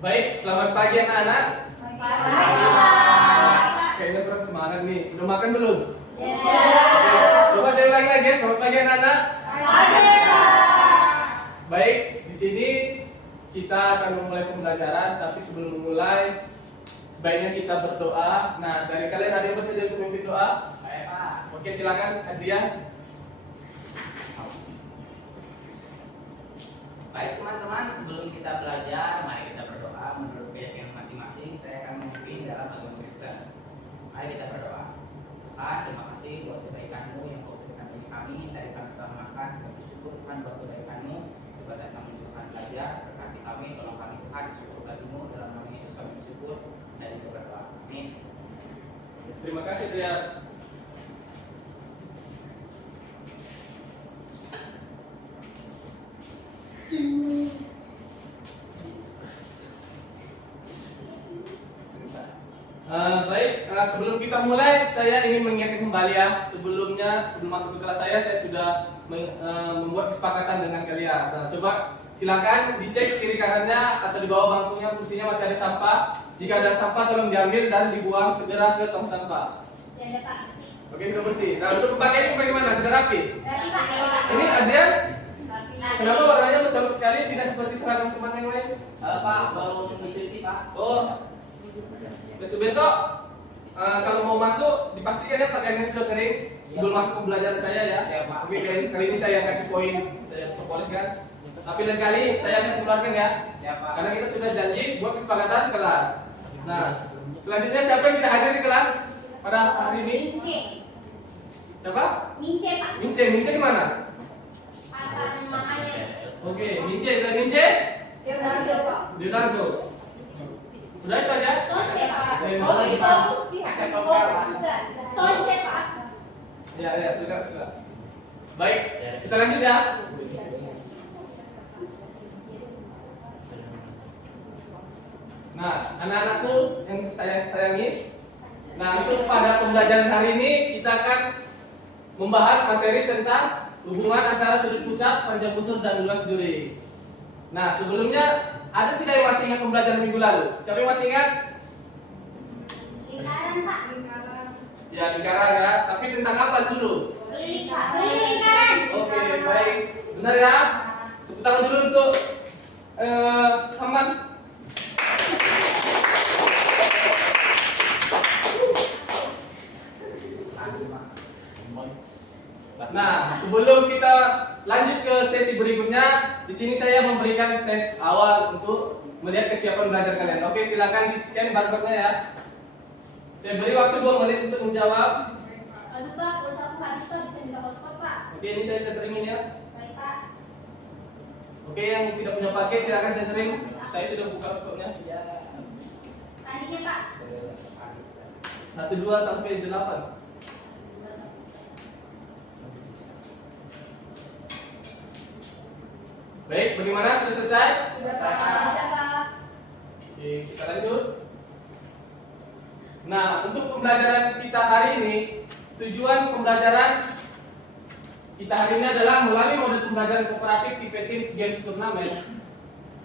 Baik, selamat pagi anak-anak. Pagi, Pak. Kayaknya kurang semangat nih. Udah makan belum? Ya. Coba saya ulangi lagi ya. Selamat pagi anak-anak. Pagi, Pak. Baik, di sini kita akan memulai pembelajaran. Tapi sebelum memulai, sebaiknya kita berdoa. Nah, dari kalian ada yang bersedia untuk memimpin doa? Baik, Pak. Oke, silakan Adrian. Baik teman-teman, sebelum kita belajar, mari kita berdoa menurut keyakinan masing-masing. Saya akan memimpin dalam agama Kristen. Mari kita berdoa. Tuhan, terima kasih buat kebaikan-Mu yang Kau berikan bagi kami. Tadi kami telah makan, kami bersyukur Tuhan buat kebaikan-Mu. Sebagai kami juga belajar, berkati kami, tolong kami Tuhan, syukur bagi-Mu dalam nama Yesus kami bersyukur dan kita berdoa. Amin. Terima kasih Adrian. Baik, sebelum kita mulai, saya ingin mengingatkan kembali ya. Sebelum masuk ke kelas saya sudah membuat kesepakatan dengan kalian. Nah, coba silakan dicek kiri kanannya atau di bawah bangkunya kursinya masih ada sampah. Jika ada sampah tolong diambil dan dibuang segera ke tong sampah. Ya, ada, Pak. Oke, sudah bersih. Nah, untuk pakaiannya bagaimana? Sudah rapi? Rapi, Pak. Ini Adrian, Rapi. kenapa warnanya mencolok sekali? Tidak seperti seragam teman yang lain? Pak, baru dicuci, Pak. Oh, besok-besok kalau mau masuk dipastikan ya pakaiannya sudah kering sebelum masuk pembelajaran saya ya. Ya, Pak. Oke, kali ini saya kasih poin, saya perbolehkan. Tapi lain kali saya akan keluarkan ya. Ya, Pak. Karena kita sudah janji buat kesepakatan kelas. Nah, selanjutnya siapa yang tidak hadir di kelas pada hari ini? Mince. Siapa? Mince, Pak. Mince, Mince di mana? Atas namanya. Oke, Mince, saya Mince. Leonardo, Pak. Leonardo. Udah itu aja? Tonce, Pak. Oh, itu bagus sih. Tonce, Pak. Ya, sudah. Baik, kita lanjut ya. Nah, anak-anakku yang saya sayangi. Nah, untuk pada pembelajaran hari ini kita akan membahas materi tentang hubungan antara sudut pusat, panjang busur, dan luas duri. Nah, sebelumnya ada tidak yang masih ingat pembelajaran minggu lalu? Siapa yang masih ingat? Lingkaran, Pak. Lingkaran. Ya, lingkaran ya. Tapi tentang apa dulu? Lingkaran. Oke, baik. Benar ya? Tepuk tangan dulu untuk Haman. Nah, sebelum kita lanjut ke sesi berikutnya, di sini saya memberikan tes awal untuk melihat kesiapan belajar kalian. Oke, silakan di-scan barcode-nya ya. Saya beri waktu 2 menit untuk menjawab. Aduh, Pak, pulsa aku habis, Pak. Bisa minta hotspot, Pak. Oke, ini saya tethering ya. Baik, Pak. Oke, yang tidak punya paket silakan tethering. Saya sudah buka hotspotnya. Sandinya, Pak. 1 2 sampai 8. Baik, bagaimana? Sudah selesai? Sudah, Pak. Oke, kita lanjut. Nah, untuk pembelajaran kita hari ini, tujuan pembelajaran kita hari ini adalah melalui model pembelajaran kooperatif tipe Teams Games Turnamen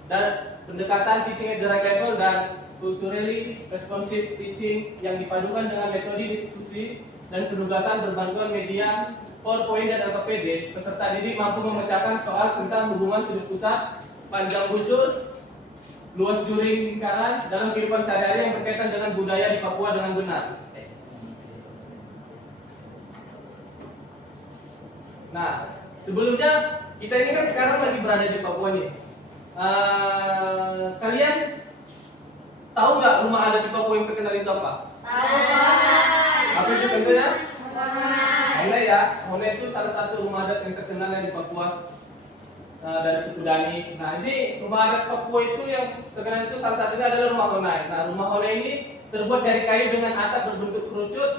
dan pendekatan teaching at the right level dan culturally responsive teaching yang dipadukan dengan metode diskusi dan penugasan berbantuan media PowerPoint dan AKPD. Peserta didik mampu memecahkan soal tentang hubungan sudut pusat, panjang busur, luas duri lingkaran dalam kehidupan sehari-hari yang berkaitan dengan budaya di Papua dengan benar. Nah, sebelumnya kita ini kan sekarang lagi berada di Papua nih. Kalian tahu nggak rumah adat di Papua yang terkenal itu apa? Apa itu contohnya? Hone ya. Hone itu salah satu rumah adat yang terkenal di Papua dari suku Dani. Nah, ini rumah adat Papua itu yang terkenal itu salah satunya adalah rumah Hone. Nah, rumah Hone ini terbuat dari kayu dengan atap berbentuk kerucut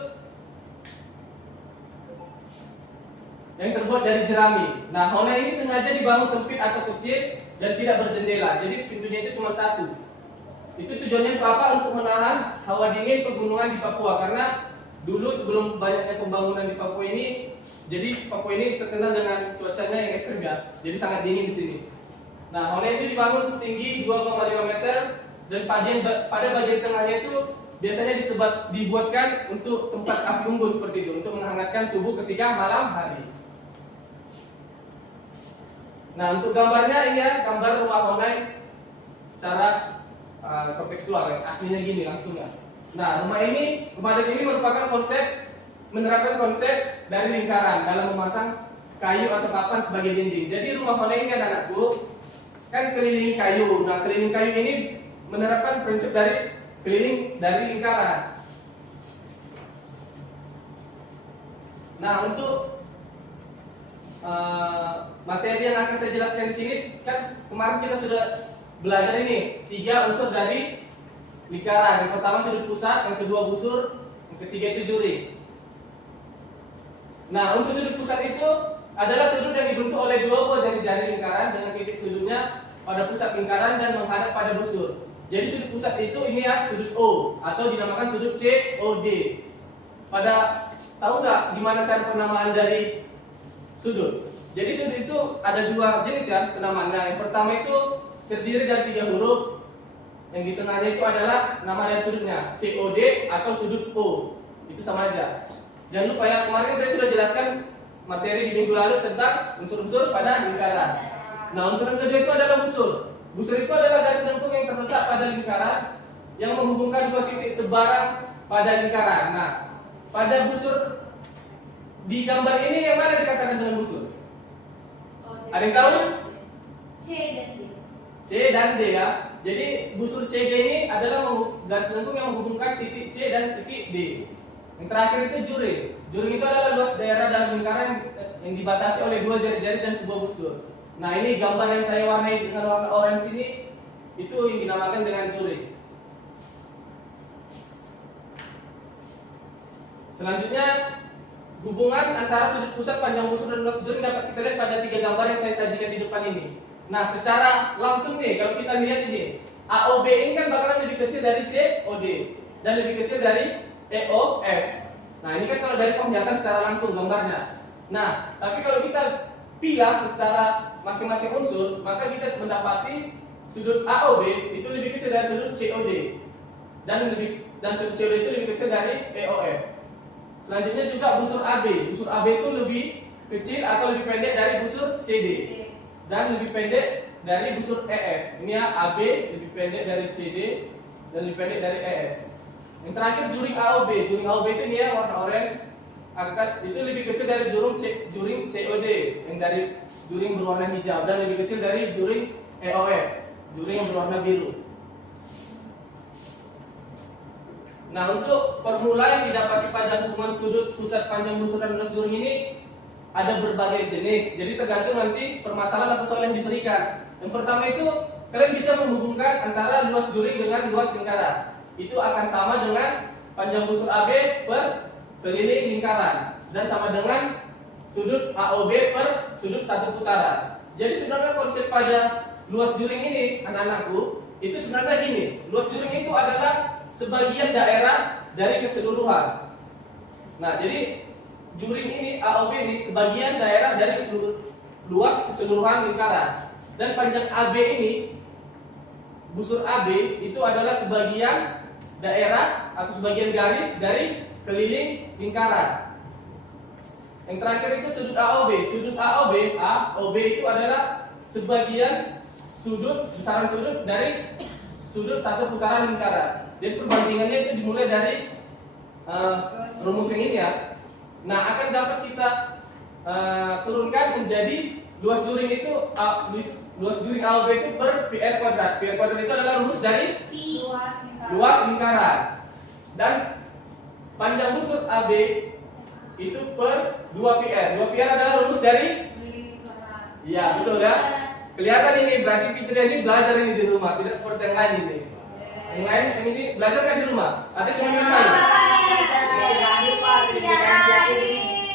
yang terbuat dari jerami. Nah, Hone ini sengaja dibangun sempit atau kecil dan tidak berjendela. Jadi pintunya itu cuma satu. Itu tujuannya untuk apa? Untuk menahan hawa dingin pegunungan di Papua karena dulu sebelum banyaknya pembangunan di Papua ini, jadi Papua ini terkenal dengan cuacanya yang ekstrim ya. Jadi sangat dingin di sini. Nah, Hone itu dibangun setinggi 2,5 meter dan pada bagian tengahnya itu biasanya dibuatkan untuk tempat api unggun seperti itu, untuk menghangatkan tubuh ketika malam hari. Nah, untuk gambarnya ini ya, gambar rumah Honai secara kontekstual ya, aslinya gini langsung ya. Nah, rumah ini merupakan menerapkan konsep dari lingkaran dalam memasang kayu atau papan sebagai dinding. Jadi rumah Honai ini anak-anakku kan keliling kayu. Nah, keliling kayu ini menerapkan prinsip dari keliling dari lingkaran. Nah, untuk materi yang akan saya jelaskan di sini kan kemarin kita sudah belajar ini 3 unsur dari lingkaran. Yang pertama sudut pusat, yang kedua busur, yang ketiga itu juri. Nah, untuk sudut pusat itu adalah sudut yang dibentuk oleh 2 buah jari-jari lingkaran dengan titik sudutnya pada pusat lingkaran dan menghadap pada busur. Jadi sudut pusat itu ini ya sudut O atau dinamakan sudut COD. Tahu nggak gimana cara penamaan dari sudut? Jadi sudut itu ada 2 jenis ya penamaannya. Yang pertama itu terdiri dari 3 huruf. Yang di tengahnya itu adalah nama dari sudutnya, COD atau sudut O. Itu sama aja. Jangan lupa ya, kemarin saya sudah jelaskan materi di minggu lalu tentang unsur-unsur pada lingkaran. Nah, unsur yang kedua itu adalah busur. Busur itu adalah garis lengkung yang terletak pada lingkaran yang menghubungkan 2 titik sebarang pada lingkaran. Nah, pada busur di gambar ini yang mana dikatakan dengan busur? Ada yang tahu? C dan D. C dan D ya. Jadi busur CD ini adalah garis lengkung yang menghubungkan titik C dan titik D. Yang terakhir itu juring. Juring itu adalah luas daerah dalam lingkaran yang dibatasi oleh 2 jari-jari dan sebuah busur. Nah, ini gambar yang saya warnai dengan warna orange ini itu yang dinamakan dengan juring. Selanjutnya, hubungan antara sudut pusat, panjang busur dan luas juring dapat kita lihat pada 3 gambar yang saya sajikan di depan ini. Nah, secara langsung nih kalau kita lihat ini, AOB ini kan bakalan lebih kecil dari COD dan lebih kecil dari EOF. Nah, ini kan kalau dari penglihatan secara langsung gambarnya. Nah, tapi kalau kita pilah secara masing-masing unsur, maka kita mendapati sudut AOB itu lebih kecil dari sudut COD dan sudut COD itu lebih kecil dari EOF. Selanjutnya juga busur AB. Busur AB itu lebih kecil atau lebih pendek dari busur CD dan lebih pendek dari busur EF. Ini ya, AB lebih pendek dari CD dan lebih pendek dari EF. Yang terakhir juring AOB. Juring AOB itu ini ya warna orange. Itu lebih kecil dari juring COD yang dari juring berwarna hijau dan lebih kecil dari juring EOF, juring yang berwarna biru. Nah, untuk formula yang didapati pada hubungan sudut pusat, panjang busur dan luas juring ini ada berbagai jenis. Jadi tergantung nanti permasalahan atau soal yang diberikan. Yang pertama itu kalian bisa menghubungkan antara luas juring dengan luas lingkaran. Itu akan sama dengan panjang busur AB per keliling lingkaran dan sama dengan sudut AOB per sudut satu putaran. Jadi sebenarnya konsep pada luas juring ini anak-anakku itu sebenarnya gini. Luas juring itu adalah sebagian daerah dari keseluruhan. Nah, jadi juring ini AOB ini sebagian daerah dari luas keseluruhan lingkaran. Dan panjang AB ini, busur AB itu adalah sebagian daerah atau sebagian garis dari keliling lingkaran. Yang terakhir itu sudut AOB. Sudut AOB itu adalah sebagian besaran sudut dari sudut satu putaran lingkaran. Jadi perbandingannya itu dimulai dari rumus yang ini ya. Nah, akan dapat kita turunkan menjadi luas juring itu luas juring AOB itu per VR kuadrat. VR kuadrat itu adalah rumus dari luas lingkaran. Dan panjang busur AB itu per 2VR. 2VR adalah rumus dari iya, betul ya. Kelihatan ini berarti Fitria ini belajar ini di rumah, tidak seperti yang lain ini. Yang lain yang ini belajar kan di rumah? Ada cuma yang lain?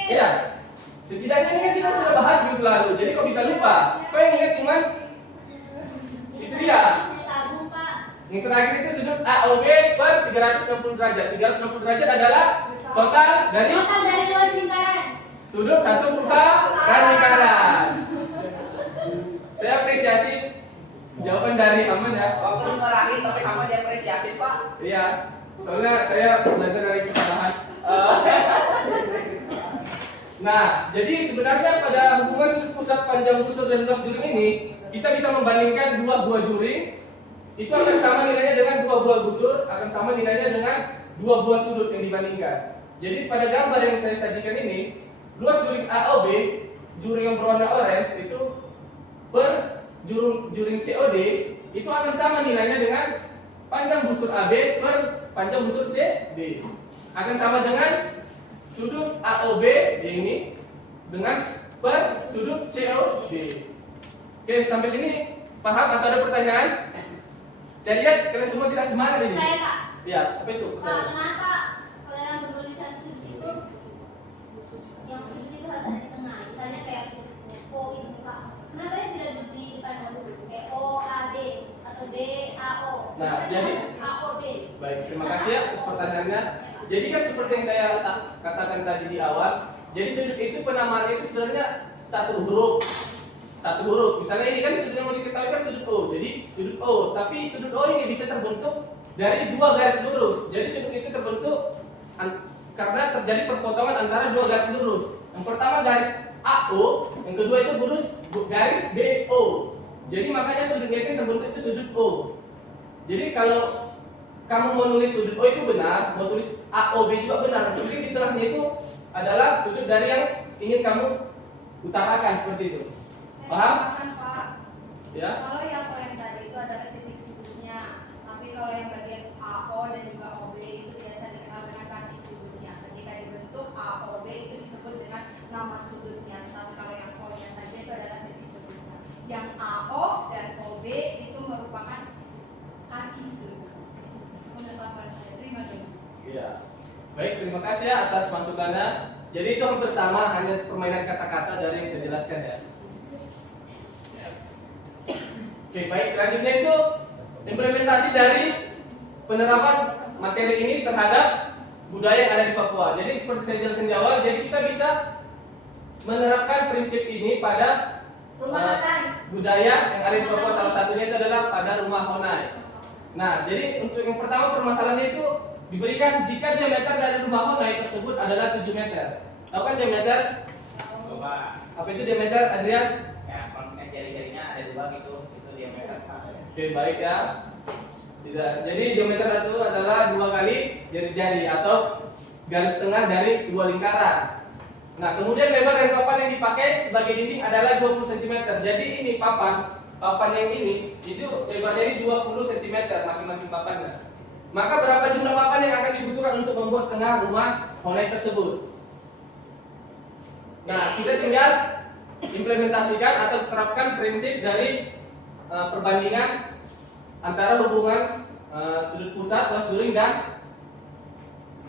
Iya. Setidaknya ini kan kita sudah bahas minggu lalu, jadi kok bisa lupa? Kok yang ingat cuma itu dia. Yang terakhir itu sudut AOB per 360 derajat. 360 derajat adalah total dari luas lingkaran. sudut satu putaran lingkaran. Saya apresiasi Jawaban dari Aman ya. Waktu dimarahin tapi kamu diapresiasi Pak. Iya. Soalnya saya belajar dari kesalahan. Nah, jadi sebenarnya pada hubungan sudut pusat panjang busur dan luas juring ini, kita bisa membandingkan dua buah juring. Itu akan sama nilainya dengan dua buah busur, akan sama nilainya dengan dua buah sudut yang dibandingkan. Jadi pada gambar yang saya sajikan ini, luas juring AOB, juring yang berwarna orange itu per juring COD itu akan sama nilainya dengan panjang busur AB per panjang busur CD. Akan sama dengan sudut AOB ini dengan per sudut COD. Oke, sampai sini paham atau ada pertanyaan? Saya lihat kalian semua tidak semangat ini. Saya Pak. Ya, apa itu? Pak, kenapa kalian bertulisan sudut itu yang sudut itu ada di tengah? Misalnya kayak sudut O itu Pak. Kenapa dia tidak di depan dulu? Kayak O A B atau B A O. Nah, jadi A O B. baik, terima kasih ya atas pertanyaannya. Jadi kan seperti yang saya katakan tadi di awal, jadi sudut itu penamaannya itu sebenarnya satu huruf. Misalnya ini kan sudut yang mau diketahui kan sudut O. Jadi sudut O, tapi sudut O ini bisa terbentuk dari dua garis lurus. Jadi sudut itu terbentuk karena terjadi perpotongan antara dua garis lurus. Yang pertama garis AO, yang kedua itu garis BO. Jadi makanya sudutnya itu terbentuk itu sudut O. Jadi kalau kamu mau nulis sudut O itu benar, mau tulis AOB juga benar. Jadi di tengahnya itu adalah sudut dari yang ingin kamu utarakan seperti itu. Paham? Pak. Ya. Kalau yang poin tadi itu adalah titik sudutnya, tapi kalau yang bagian AO dan juga OB itu biasa dikenal dengan kaki sudutnya. Ketika dibentuk AOB itu disebut dengan nama sudutnya. Tapi kalau yang O-nya saja itu adalah titik sudutnya. Yang AO dan OB itu merupakan kaki sudut. Menetapkan saya. Terima kasih. Iya. Baik, terima kasih ya atas masukannya. Jadi itu hampir sama, hanya permainan kata-kata dari yang saya jelaskan ya. Oke, baik, selanjutnya itu implementasi dari penerapan materi ini terhadap budaya yang ada di Papua. Jadi seperti saya jelaskan di awal, jadi kita bisa menerapkan prinsip ini pada budaya yang ada di Papua. Salah satunya itu adalah pada rumah Honai. Nah, jadi untuk yang pertama permasalahannya itu diberikan jika diameter dari rumah Honai tersebut adalah 7 meter. Tahu kan diameter? Coba. Apa itu diameter, Adrian? Ya, kalau misalnya jari-jarinya ada dua gitu, itu diameter. Oke, baik ya. Jadi diameter itu adalah 2 kali jari-jari atau garis tengah dari sebuah lingkaran. Nah, kemudian lebar dari papan yang dipakai sebagai dinding adalah 20 cm. Jadi ini papan yang ini itu lebarnya ini 20 cm masing-masing papannya. Maka berapa jumlah papan yang akan dibutuhkan untuk membuat setengah rumah Honai tersebut? Nah, kita tinggal implementasikan atau terapkan prinsip dari perbandingan antara hubungan sudut pusat, luas juring dan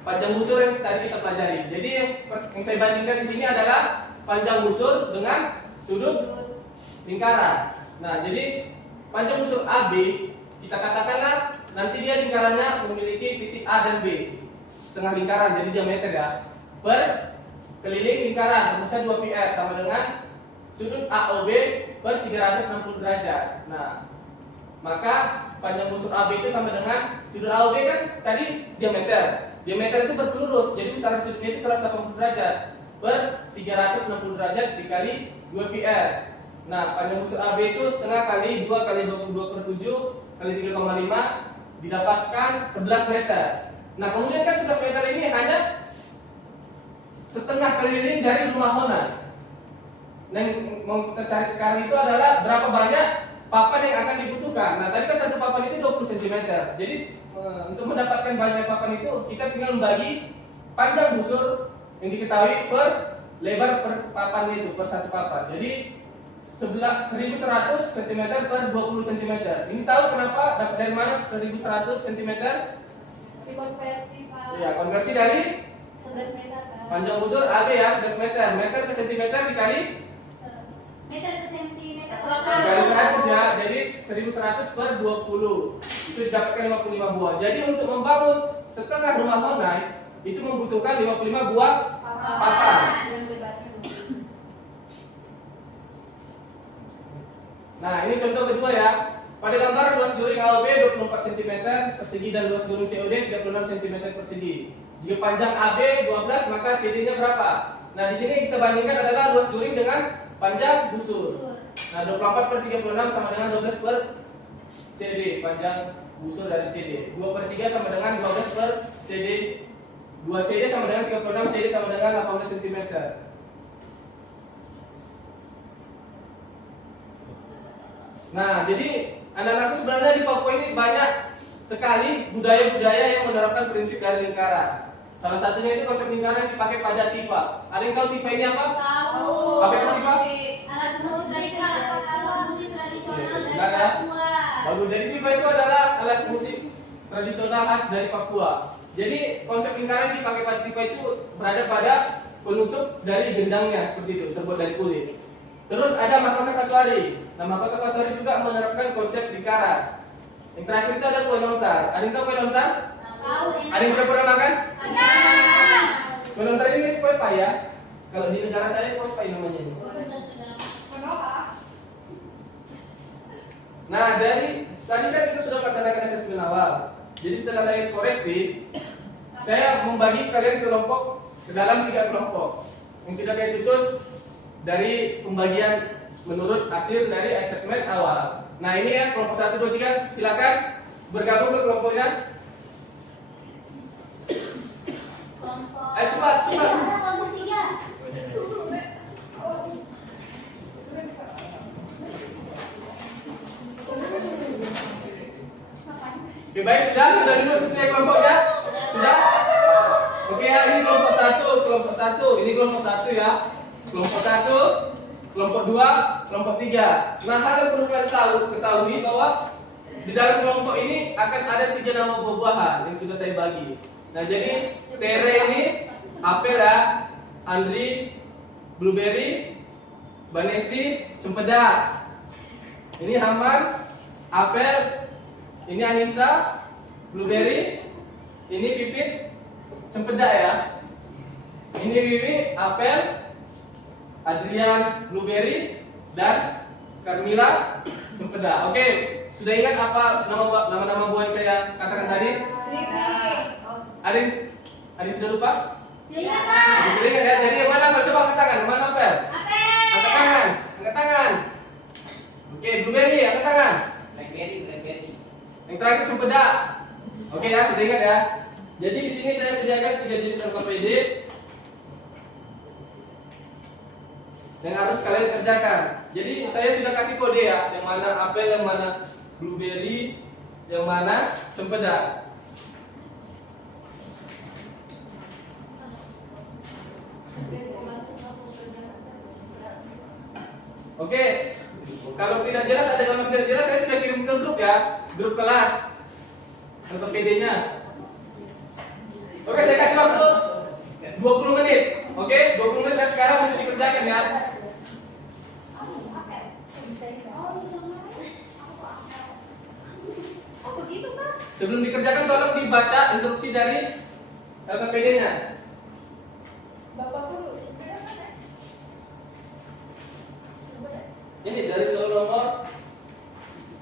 panjang busur yang tadi kita pelajari. Jadi yang saya bandingkan di sini adalah panjang busur dengan sudut lingkaran. Nah, jadi panjang busur AB kita katakanlah nanti dia lingkarannya memiliki titik A dan B, setengah lingkaran, jadi diameter ya, per keliling lingkaran rumusnya 2πr sama dengan sudut AOB per 360 derajat. Nah, maka panjang busur AB itu sama dengan sudut AOB kan tadi diameter. Diameter itu berpelurus, jadi besaran sudutnya itu 180 derajat per 360 derajat dikali 2πr. Nah, panjang busur AB itu setengah kali 2 kali 22 per 7 kali 3,5 didapatkan 11 meter. Nah, kemudian kan 11 meter ini hanya setengah keliling dari rumah Honai. Nah, yang mau kita cari sekarang itu adalah berapa banyak papan yang akan dibutuhkan. Nah, tadi kan satu papan itu 20 cm. Jadi untuk mendapatkan banyak papan itu kita tinggal membagi panjang busur yang diketahui per lebar per papan itu per satu papan. Jadi 1100 cm per 20 cm. Ini tahu kenapa dapat dari mana 1100 cm? Dikonversi Pak. Ya, konversi dari 11 meter kan? panjang busur AB ya 11 meter. Meter ke cm dikali Meter ke sentimeter. dikali 100 ya. Jadi 1100 per 20. Itu didapatkan 55 buah. Jadi untuk membangun setengah rumah Honai itu membutuhkan 55 buah papan. Yang lebarnya 20. Nah, ini contoh kedua ya. Pada gambar luas juring AOB 24 cm persegi dan luas juring COD 36 cm persegi. Jika panjang AB 12 maka CD-nya berapa? Nah, di sini kita bandingkan adalah luas juring dengan panjang busur. Nah, 24 per 36 sama dengan 12 per CD, panjang busur dari CD. 2 per 3 sama dengan 12 per CD. 2 CD sama dengan 36, CD sama dengan 18 cm. Nah, jadi anak-anakku sebenarnya di Papua ini banyak sekali budaya-budaya yang menerapkan prinsip dari lingkaran. Salah satunya itu konsep lingkaran yang dipakai pada tifa. Ada yang tahu tifa ini apa? Tahu. Apa itu tifa? Alat musik tradisional. Alat musik tradisional dari Benar ya? Papua. Bagus. Jadi tifa itu adalah alat musik tradisional khas dari Papua. Jadi konsep lingkaran yang dipakai pada tifa itu berada pada penutup dari gendangnya seperti itu, terbuat dari kulit. Terus ada mahkota kasuari. Nah, mahkota kasuari juga menerapkan konsep lingkaran. Yang terakhir itu ada kue lontar. Ada yang tahu kue lontar? Tahu. Ada yang sudah pernah makan? Ada. Kue lontar ini mirip kue paya. Kalau di negara saya kue paya namanya ini. Menolak. Nah, dari tadi kan kita sudah melaksanakan asesmen awal. Jadi setelah saya koreksi, saya membagi kalian kelompok ke dalam 3 kelompok yang sudah saya susun dari pembagian menurut hasil dari asesmen awal. Nah, ini ya kelompok 1, 2, 3, silakan bergabung ke kelompoknya. Kelompok. Ayo cepat, cepat. Kelompok 3. Oke, baik, sudah dulu sesuai kelompoknya? Sudah? Oke, ya, ini kelompok 1, ini kelompok 1 ya. Kelompok 1, kelompok 2, kelompok 3. Nah, hal yang perlu kalian ketahui bahwa di dalam kelompok ini akan ada 3 nama buah-buahan yang sudah saya bagi. Nah, jadi tere ini apel ya, Andri, blueberry, banesi, cempeda. Ini Haman, apel, ini Anissa, blueberry, ini Pipit, cempeda ya. Ini Wiwi, apel, Adrian, blueberry, dan Carmila, cempeda. Oke, sudah ingat apa nama-nama buah yang saya katakan tadi? Ada yang sudah lupa? Sudah, Pak. Sudah ingat ya? Jadi yang mana apel? Coba angkat tangan. Mana apel? Apel. Angkat tangan. Angkat tangan. Oke, blueberry, angkat tangan. Blackberry. Yang terakhir cempeda. Oke ya, sudah ingat ya. Jadi di sini saya sediakan 3 jenis LKPD yang harus kalian kerjakan. Jadi saya sudah kasih kode ya, yang mana apel, yang mana blueberry, yang mana cempeda. Oke, kalau tidak jelas, ada gambar tidak jelas, saya sudah kirim ke grup ya, grup kelas LKPD-nya. Oke, saya kasih waktu 20 menit. Oke, 20 menit dari sekarang untuk dikerjakan ya. Oh, begitu, Pak. Sebelum dikerjakan tolong dibaca instruksi dari LKPD-nya. Bapak guru. Ini dari soal nomor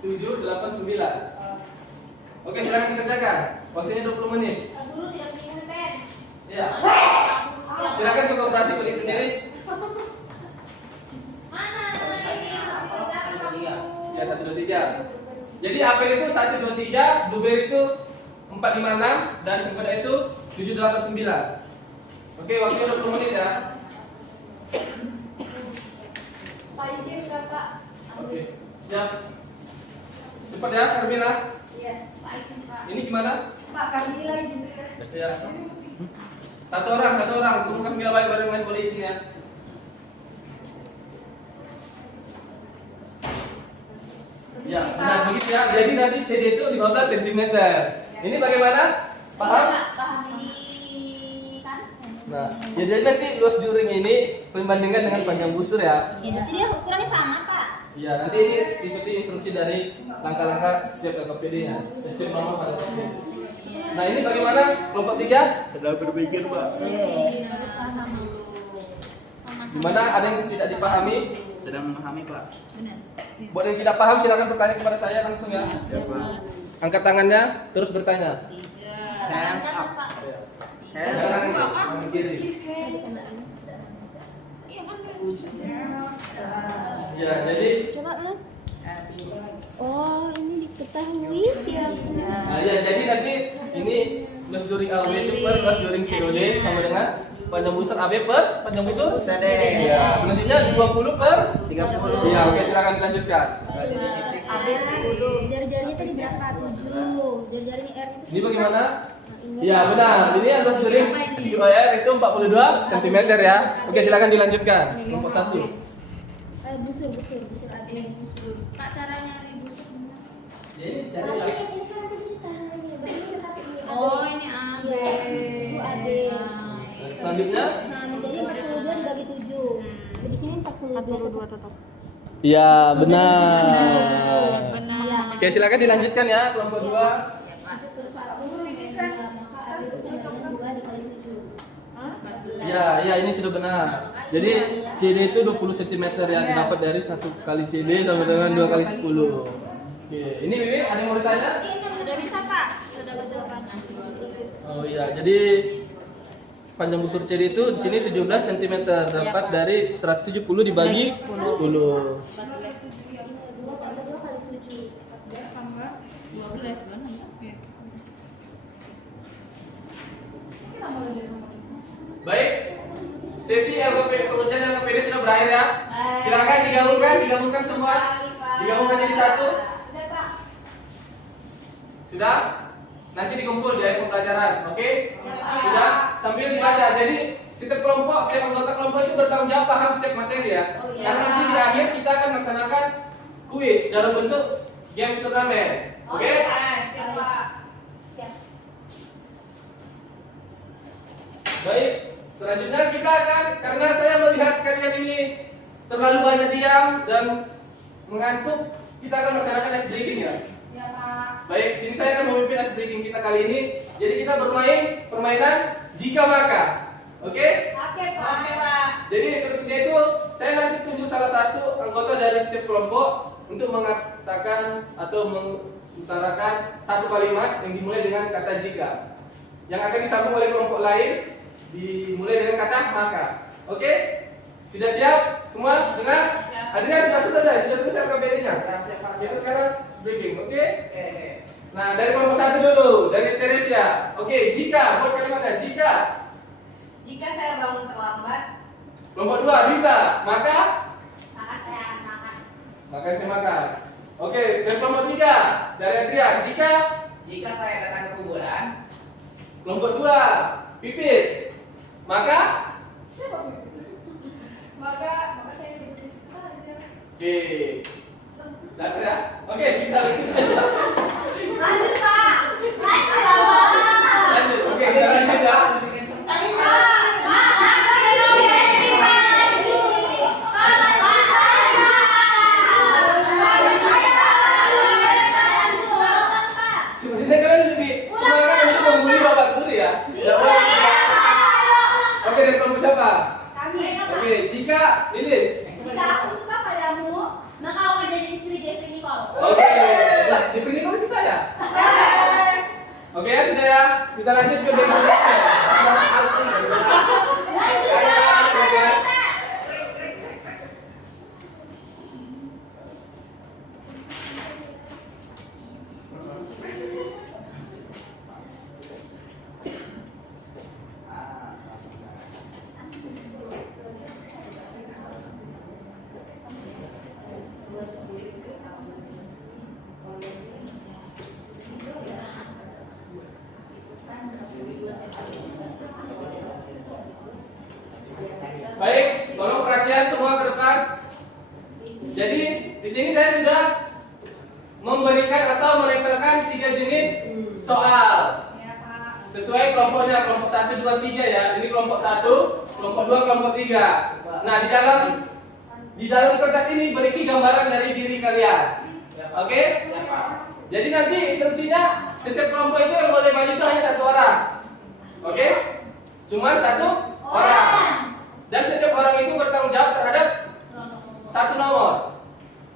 789. Oke, silakan dikerjakan. Waktunya 20 menit. Pak Guru tidak punya pen. Ya. Silakan ke koperasi pilih sendiri. Mana ini yang harus dikerjakan, Pak Guru? Ya, 1 2 3. Jadi apel itu 1 2 3, blueberry itu 4 5 6 dan cempeda itu 7 8 9. Oke, waktunya 20 menit ya. Pak izin enggak, Pak? Oke. Siap. Cepat ya, Carmila. Iya, Pak izin, Pak. Ini gimana? Pak Carmila izin. Ya. Satu orang. Tunggu Carmila balik baru main boleh izin ya. Ya, benar begitu ya. Jadi nanti CD itu 15 cm. Ini bagaimana? Paham? Paham ini kan? Nah, jadi nanti luas juring ini perbandingan dengan panjang busur ya. Ya, jadi ukurannya sama, Pak. Iya, nanti ini ikuti instruksi dari langkah-langkah setiap LKPD-nya. Dan setiap nomor pada LKPD. Nah, ini bagaimana? Kelompok 3? Sedang berpikir, Pak. Gimana? Ada yang tidak dipahami? Sedang memahami Pak. Benar. Buat yang tidak paham silakan bertanya kepada saya langsung ya. Ya Pak. Angkat tangannya terus bertanya. 3. Hands up. Hands Jangan up. tangan kiri. Ya, jadi Coba belum? Oh, ini diketahui siapa? nah, ya, jadi nanti ini plus during AB itu per plus during COD sama dengan panjang busur AB per panjang busur CD. Ya, selanjutnya 20 per 30. Ya, oke silakan dilanjutkan. Dua titik-titik. AB 10. Jari-jarinya tadi berapa? 7. Jari-jarinya R itu. Ini bagaimana? Ya, benar. Ini yang plus during UR itu 42 cm ya. Oke, silakan dilanjutkan. Kelompok 1. Busur AB. Kak caranya busur. Ya, ini Oh, cari iya, ini kan ada ceritanya. Berarti berapa ini? Oh, ini AB. Itu AB. Selanjutnya Nah, jadi 42 dibagi 7. Di sini 42 tetap. Ya, benar. Benar. Oke, silakan dilanjutkan ya kelompok 2. Terus 40 maka AB itu 92 dikali 7. Ya, ini sudah benar. Jadi CD itu 20 cm ya, didapat dari 1 kali CD sama dengan 2 kali 10. Oke, ini Wiwi ada yang mau ditanya? Sudah bisa, Pak. Sudah ada jawabannya. Oh iya, jadi panjang busur CD itu di sini 17 cm, dapat dari 170 dibagi 10. Ini 2 kali 7. 14 tambah 12 benar. Baik, sesi LKPD pengujian LKPD sudah berakhir ya. Silakan digabungkan semua, digabungkan jadi satu. Sudah? Nanti dikumpul di akhir pembelajaran, oke? Sudah? Sambil dibaca. Jadi setiap anggota kelompok itu bertanggung jawab paham setiap materi ya. Oh, iya. Karena nanti di akhir kita akan melaksanakan kuis dalam bentuk games turnamen, oke? Siap. Baik, selanjutnya kita akan, karena saya melihat kalian ini terlalu banyak diam dan mengantuk, kita akan melaksanakan ice breaking ya. Ya, Pak. Baik, sini saya akan memimpin ice breaking kita kali ini. Jadi kita bermain permainan jika maka. Oke? Oke, Pak. Jadi instruksinya itu saya nanti tunjuk salah satu anggota dari setiap kelompok untuk mengatakan atau mengutarakan satu kalimat yang dimulai dengan kata jika. Yang akan disambung oleh kelompok lain dimulai dengan kata maka. Oke? Sudah siap? Semua dengar? Adrian sudah selesai LKPD-nya. Kita sekarang speaking, oke? Nah, dari kelompok 1 dulu, dari Teresia. Oke, jika, buat kalimatnya jika. Jika saya bangun terlambat, Kelompok 2, Rita, maka Maka saya akan makan. saya makan. Oke, dari kelompok 3, dari Adrian, Jika saya datang ke kuburan, kelompok 2, Pipit, maka Maka saya tidur di situ saja. oke. Dapat ya? Oke, kita lanjut Pak. lanjut. Oke, kita lanjut ya. Sebenarnya kalian lebih semangat untuk membuli bapak guru ya. Ya, oke, dari kelompok siapa? Kami. Oke, jika Lilis. Jika aku suka padamu, Maka aku menjadi istri Jeffrey Nicole. Oke, nah, di ini kalau saya. Oke ya, sudah ya. Kita lanjut ke berikutnya. Baik, tolong perhatian semua ke depan. Jadi di sini saya sudah memberikan atau menempelkan 3 jenis soal Ya, Pak. sesuai kelompoknya, kelompok 1, 2, 3 ya. Ini kelompok 1, kelompok 2, kelompok 3. Nah, di dalam kertas ini berisi gambaran dari diri kalian. Oke? Jadi nanti instruksinya setiap kelompok itu yang boleh maju itu hanya 1 orang. Oke? Cuma 1 orang. Dan setiap orang itu bertanggung jawab terhadap 1 nomor.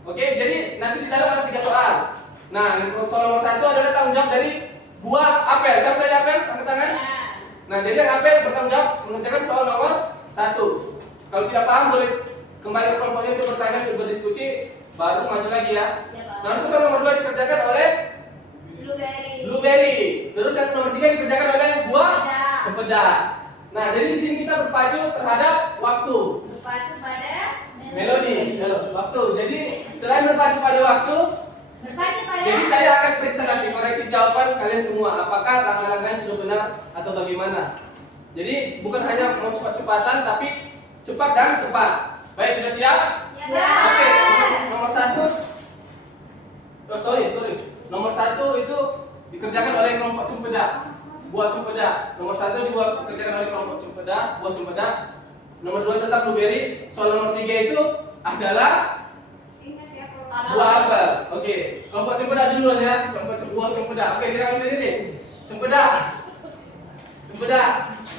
Oke, jadi nanti di dalam ada 3 soal. Nah, soal nomor 1 adalah tanggung jawab dari buah apel. Siapa tadi apel? Angkat tangan. Nah, jadi yang apel bertanggung jawab mengerjakan soal nomor 1. Kalau tidak paham boleh kembali ke kelompoknya untuk bertanya, untuk berdiskusi, baru maju lagi ya. Nah, untuk soal nomor 2 dikerjakan oleh blueberry. Terus yang nomor 3 dikerjakan oleh buah cempedak. Nah, jadi di sini kita berpacu terhadap waktu. Berpacu pada Melodi, waktu. Jadi selain berpacu pada waktu, berpacu pada jadi saya akan periksa nanti koreksi jawaban kalian semua. Apakah langkah-langkahnya sudah benar atau bagaimana? Jadi bukan hanya mau cepat-cepatan, tapi cepat dan tepat. Baik, sudah siap? Siap. Oke, nomor 1. Oh, sorry. Nomor 1 itu dikerjakan oleh kelompok cempedak, buah cempedak. Nomor 1 dikerjakan oleh kelompok cempedak, buah cempedak. Nomor 2 tetap blueberry. Soal nomor 3 itu adalah Ingat ya kalau buah apel. Oke, kelompok cempedak dulu ya. Kelompok buah cempedak. Oke, silakan berdiri. Cempedak.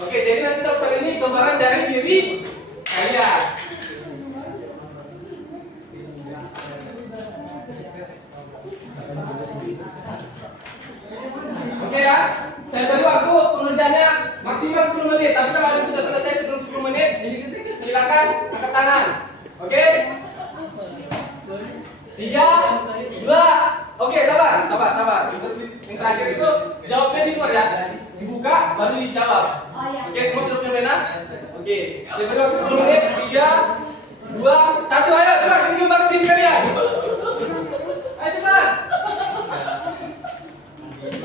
Oke, jadi nanti soal ini gambaran dari diri saya. Oke ya, saya beri waktu pengerjaannya maksimal 10 menit. Tapi kalau ada yang sudah selesai sebelum 10 menit, silakan angkat tangan. Oke? 3, 2, oke, sabar. Yang terakhir itu jawabnya di luar ya. Dibuka baru dijawab. Oh ya. Oke, semua sudah punya pena? Oke, saya beri waktu 10 menit. 3, 2, 1, ayo cepat, ini gambar diri kalian. Ayo cepat.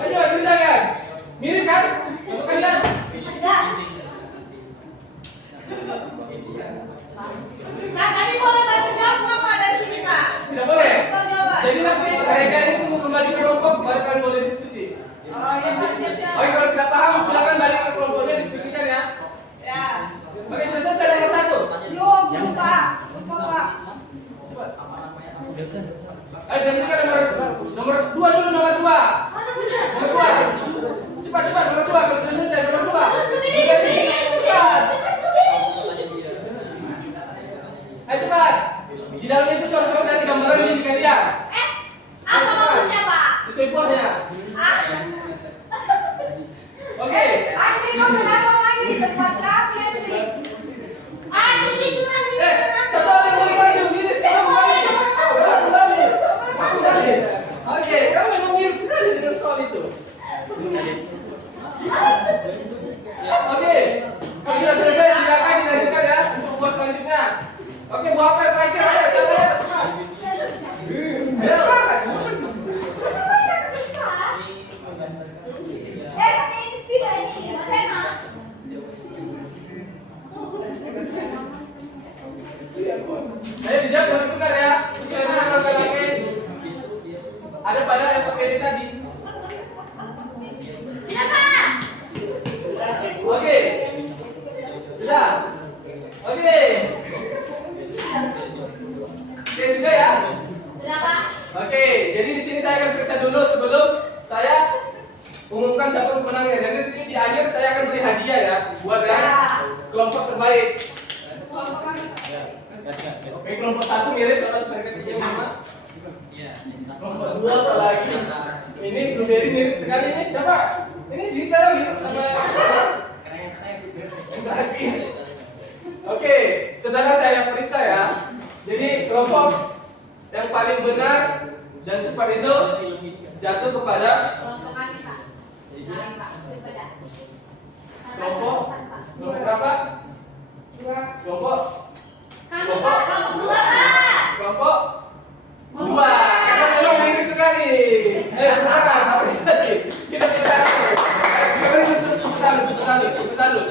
Ayo kerjakan. Mirip kan? Untuk kalian? Enggak. Nah, tadi boleh bantu jawab nggak, Pak, dari sini, Pak? Tidak boleh. Bisa jawab. Jadi nanti mereka ini tunggu kembali ke kelompok baru kalian boleh diskusi. Oh iya, Pak, siap-siap. Oke, kalau tidak paham silakan balik ke kelompoknya diskusikan ya. Ya. Oke, sudah selesai nomor 1. Yuk, lupa, Pak. Cepat. Ayo lanjutkan nomor 2 dulu, nomor 2. Aduh, udah. Nomor 2. Cepat nomor 2 kalau sudah selesai nomor 2. Cepat. Ayo cepat. Di dalamnya itu soal-soal dari gambaran diri kalian. Apa maksudnya, Pak? Sesuai buahnya. Oke. Andri, kau kenapa lagi di tempat kami, Andri? Ini curang nih. Satu orang boleh maju, ini sekarang kembali. Oke, kamu memang mirip sekali dengan soal itu. Oke, kalau sudah selesai silakan dilanjutkan ya untuk buah selanjutnya. Oke, buah apa yang terakhir ada siapa ya? Ayo. Pakai ini sepeda ini, pena. Saya dijawab dengan benar ya. Sesuai dengan langkah-langkah ada pada LPPD tadi. Sudah, Pak. Oke. Sudah. Oke. Oke, sudah ya. Sudah, Pak. Oke, jadi di sini saya akan periksa dulu sebelum saya umumkan siapa pemenangnya. Jadi di akhir saya akan beri hadiah ya buat yang kelompok terbaik. Oke, kelompok 1 mirip soalnya mereka 3 kelompok 2 apa lagi? Ini blueberry mirip sekali nih. Siapa? Ini Dita mirip sama yang terakhir. Oke, saudara saya periksa ya. Jadi kelompok yang paling benar dan cepat itu jatuh kepada Kelompok kami, Pak. Kami, Pak. Sepeda. kelompok berapa? Kelompok Kami, Pak. Kelompok 2, Pak. kelompok 2. Karena memang mirip sekali. Sebentar, apresiasi. Kita salut. Salut. Salut.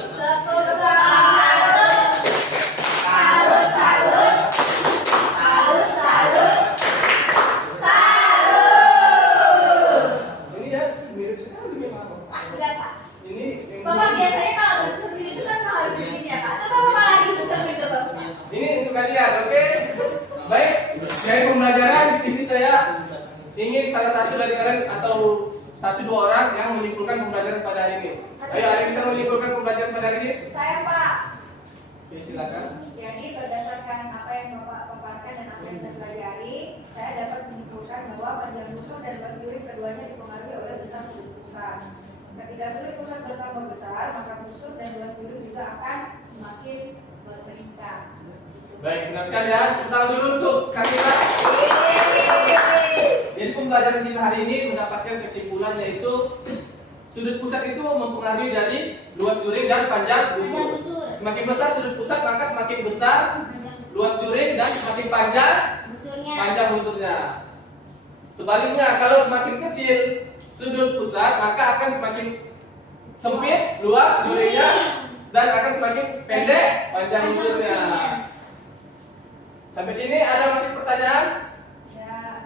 Ini ya mirip sekali memang. Udah, Pak. Ini yang Bapak biasanya kalau seperti itu kan harus begini ya, Pak. Coba Bapak lagi seperti itu, Bapak. ini untuk kalian, oke? Baik, dari pembelajaran di sini saya ingin salah satu dari kalian atau 1-2 orang yang menyimpulkan pembelajaran pada hari ini. Ayo, ada yang bisa menyimpulkan pembelajaran pada hari ini? Saya, Pak. Oke, silakan. Jadi berdasarkan apa yang Bapak paparkan dapatkan dan apa yang saya pelajari, saya dapat menyimpulkan bahwa panjang busur dan luas juring keduanya dipengaruhi oleh besar sudut pusat. Ketika sudut pusat bertambah besar, maka busur dan luas juring juga akan semakin meningkat. Baik, benar sekali ya. Tepuk tangan dulu untuk Kamila. Jadi pembelajaran kita hari ini mendapatkan kesimpulan yaitu sudut pusat itu mempengaruhi dari luas juring dan panjang Panjang busur. busur. Semakin besar sudut pusat maka semakin besar luas juring dan semakin panjang Busurnya. busurnya. Sebaliknya kalau semakin kecil sudut pusat maka akan semakin sempit luas juringnya dan akan semakin pendek panjang busurnya. Sampai sini ada masih pertanyaan?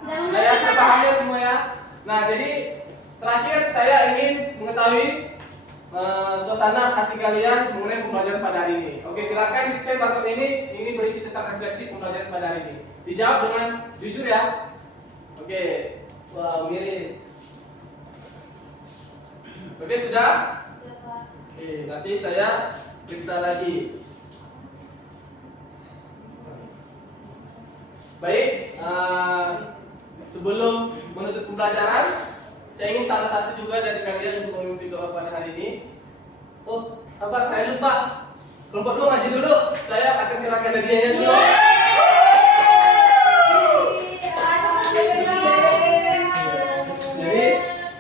Nah, ya, sudah paham ya semua ya. Nah, jadi terakhir saya ingin mengetahui suasana hati kalian mengenai pembelajaran pada hari ini. Oke, silakan di scan barcode ini berisi tentang refleksi pembelajaran pada hari ini. Dijawab dengan jujur ya. Oke, wah mirip. Oke, sudah? Oke, nanti saya periksa lagi. Baik, sebelum menutup pembelajaran, saya ingin salah satu juga dari kalian untuk memimpin doa pada hari ini. Oh, sabar, saya lupa. Kelompok 2 maju dulu. Saya akan silakan hadiahnya dulu. Jadi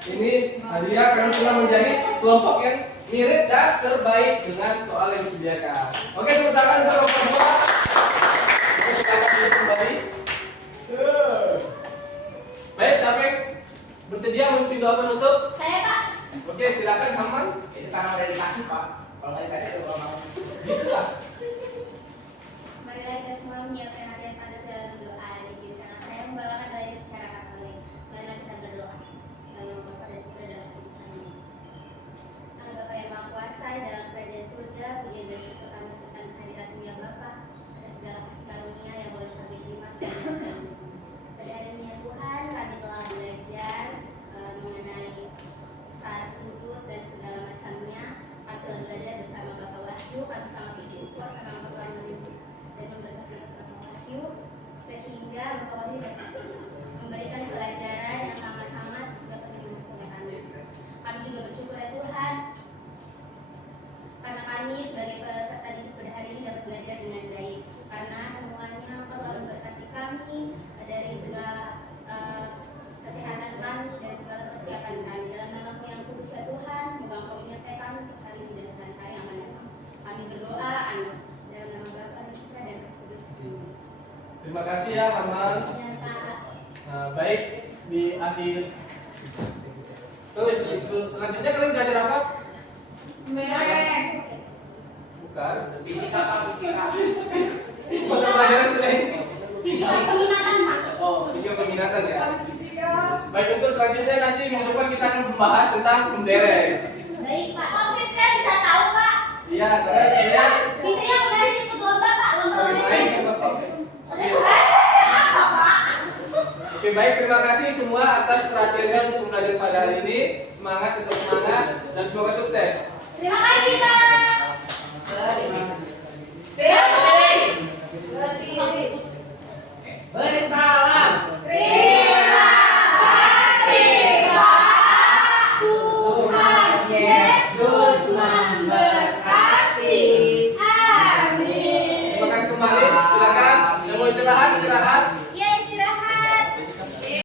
ini hadiah karena telah menjadi kelompok yang mirip dan terbaik dengan soal yang disediakan. Oke, tepuk tangan untuk kelompok 2. Kita akan kembali. Baik, siapa yang bersedia memimpin doa penutup? Saya Pak. Oke, silakan Haman. Itu karena udah dikasih Pak. Kalau nggak dikasih itu kalau mau. Gitu lah. Marilah kita semua menyiapkan hati yang pada dalam doa dikir karena saya membawakan doanya secara katolik. Marilah kita berdoa. Dalam nama Bapa dan Putra dan Roh Kudus. Amin. Amin. Bapa yang Maha Kuasa dalam kerajaan surga, puji dan syukur kami akan kehadirat-Mu ya Bapa atas segala kasih karunia yang boleh kami terima selama ini. Pada hari ini ya Tuhan, kami telah belajar mengenai syarat sudut dan segala macamnya. Kami telah belajar bersama Bapak Wahyu, kami sangat bersyukur karena Bapak telah melimpah dan memberkati Bapak Wahyu sehingga Bapak Wahyu dapat memberikan pelajaran yang sangat-sangat dapat dimudahkan kami. Kami juga bersyukur ya Tuhan karena kami sebagai peserta didik pada hari ini dapat belajar dengan baik karena semuanya Engkau telah memberkati kami dari segala kesehatan kami dan segala persiapan kami dalam nama-Mu yang kudus ya Tuhan. Semoga Engkau menyertai kami untuk hari ini dan hari yang akan datang. Kami berdoa amin dalam nama Bapa dan Putra dan Roh Kudus. Terima kasih ya Haman. Ya, Pak. Nah, baik di akhir. Terus selanjutnya kalian belajar apa? Bukan. Fisika Pak, fisika. Pada pelajaran selain. Fisika peminatan Pak. Oh, fisika peminatan ya. Baik, untuk selanjutnya nanti minggu depan kita akan membahas tentang penderek. Baik Pak. Oh, Fitria bisa tahu Pak. Iya, saya kira Fitria kemarin ikut lomba Pak. Lomba sering main mesin. ke pos oke. Oke, baik, terima kasih semua atas perhatiannya untuk pembelajaran pada hari ini. Semangat, tetap semangat, dan semoga sukses. Terima kasih Pak. Siap, Pak. Beri salam. Terima kasih Pak. Tuhan Yesus memberkati. Amin. Terima kasih kembali. Silakan. Yang mau istirahat, istirahat.